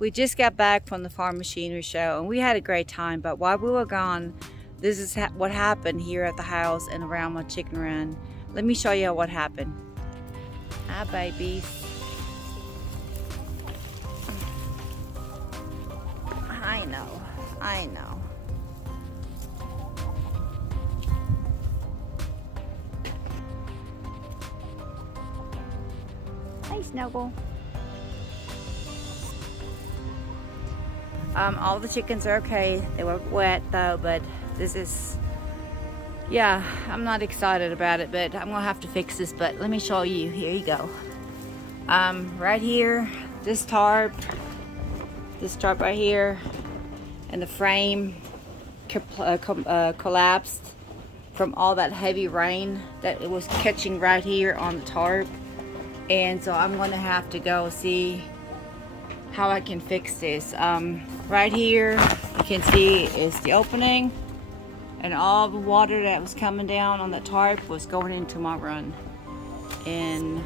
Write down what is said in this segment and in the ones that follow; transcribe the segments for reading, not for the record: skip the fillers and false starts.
We just got back from the farm machinery show and we had a great time, but while we were gone, this is what happened here at the house and around my chicken run. Let me show you what happened. Hi, babies. I know, I know. Hey, Snuggle. All the chickens are okay. They were wet though, but this is, yeah, I'm not excited about it, but I'm gonna have to fix this. But let me show you. Here you go. Right here, this tarp right here, and the frame collapsed from all that heavy rain that it was catching right here on the tarp. And so I'm gonna have to go see how I can fix this. Right here you can see is the opening, and all the water that was coming down on the tarp was going into my run, and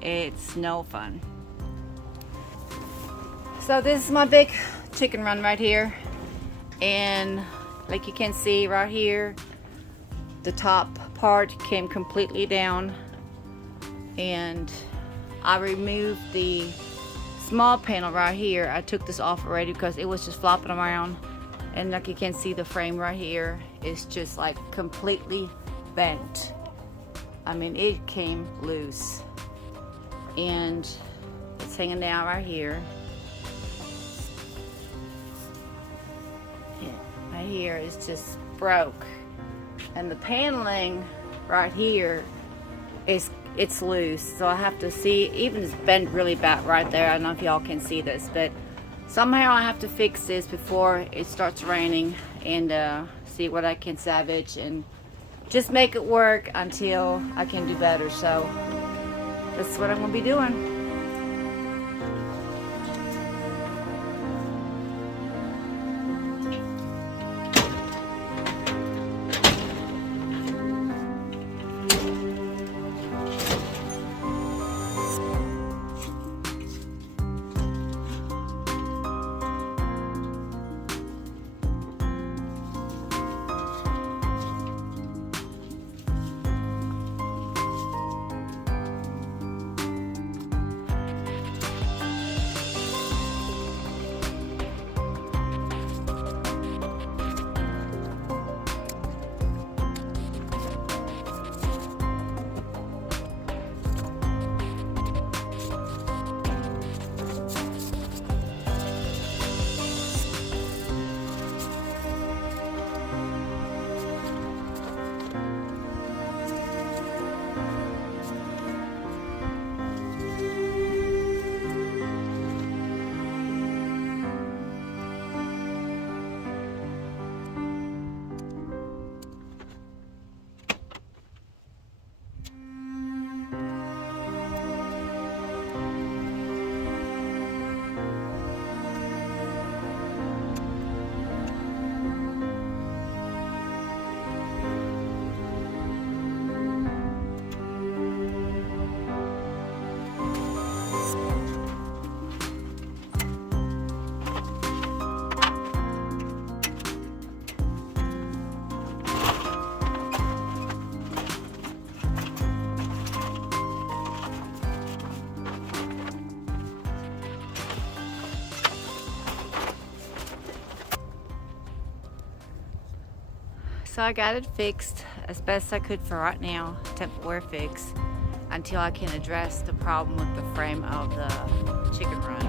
it's no fun. So this is my big chicken run right here, and like you can see right here, the top part came completely down, and I removed the small panel right here. I took this off already because it was just flopping around, and like you can see, the frame right here is just like completely bent. I mean, it came loose, and it's hanging down right here. Yeah, right here is just broke, and the paneling right here it's loose, so I have to see, even it's bent really bad right there. I don't know if y'all can see this, but somehow I have to fix this before it starts raining, and see what I can salvage and just make it work until I can do better. So that's what I'm gonna be doing. So I got it fixed as best I could for right now, temporary fix, until I can address the problem with the frame of the chicken run.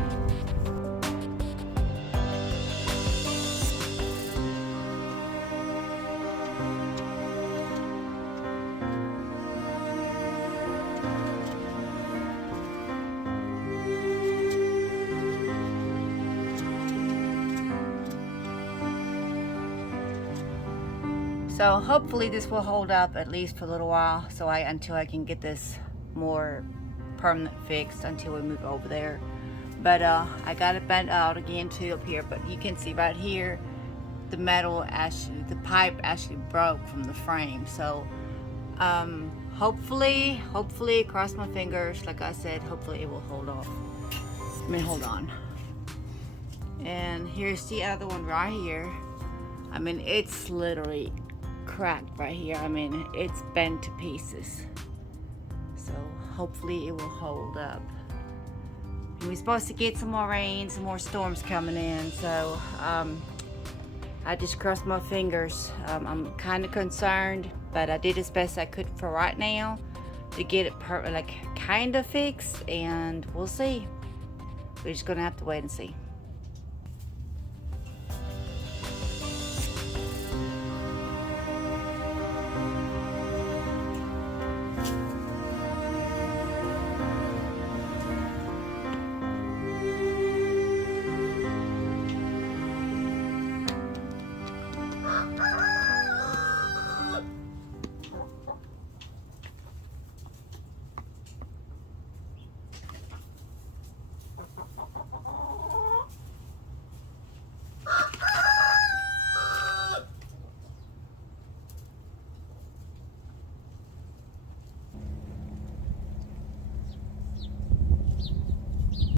So hopefully this will hold up at least for a little while, so until I can get this more permanent fixed until we move over there. But I got it bent out again too up here, but you can see right here the the pipe actually broke from the frame. So hopefully, cross my fingers, like I said, hopefully it will hold off. Hold on. And here's the other one right here. I mean, it's literally cracked right here. I mean, it's bent to pieces. So hopefully it will hold up. And we're supposed to get some more rain, some more storms coming in. So I just crossed my fingers. I'm kind of concerned, but I did as best I could for right now to get it kind of fixed, and we'll see. We're just gonna have to wait and see.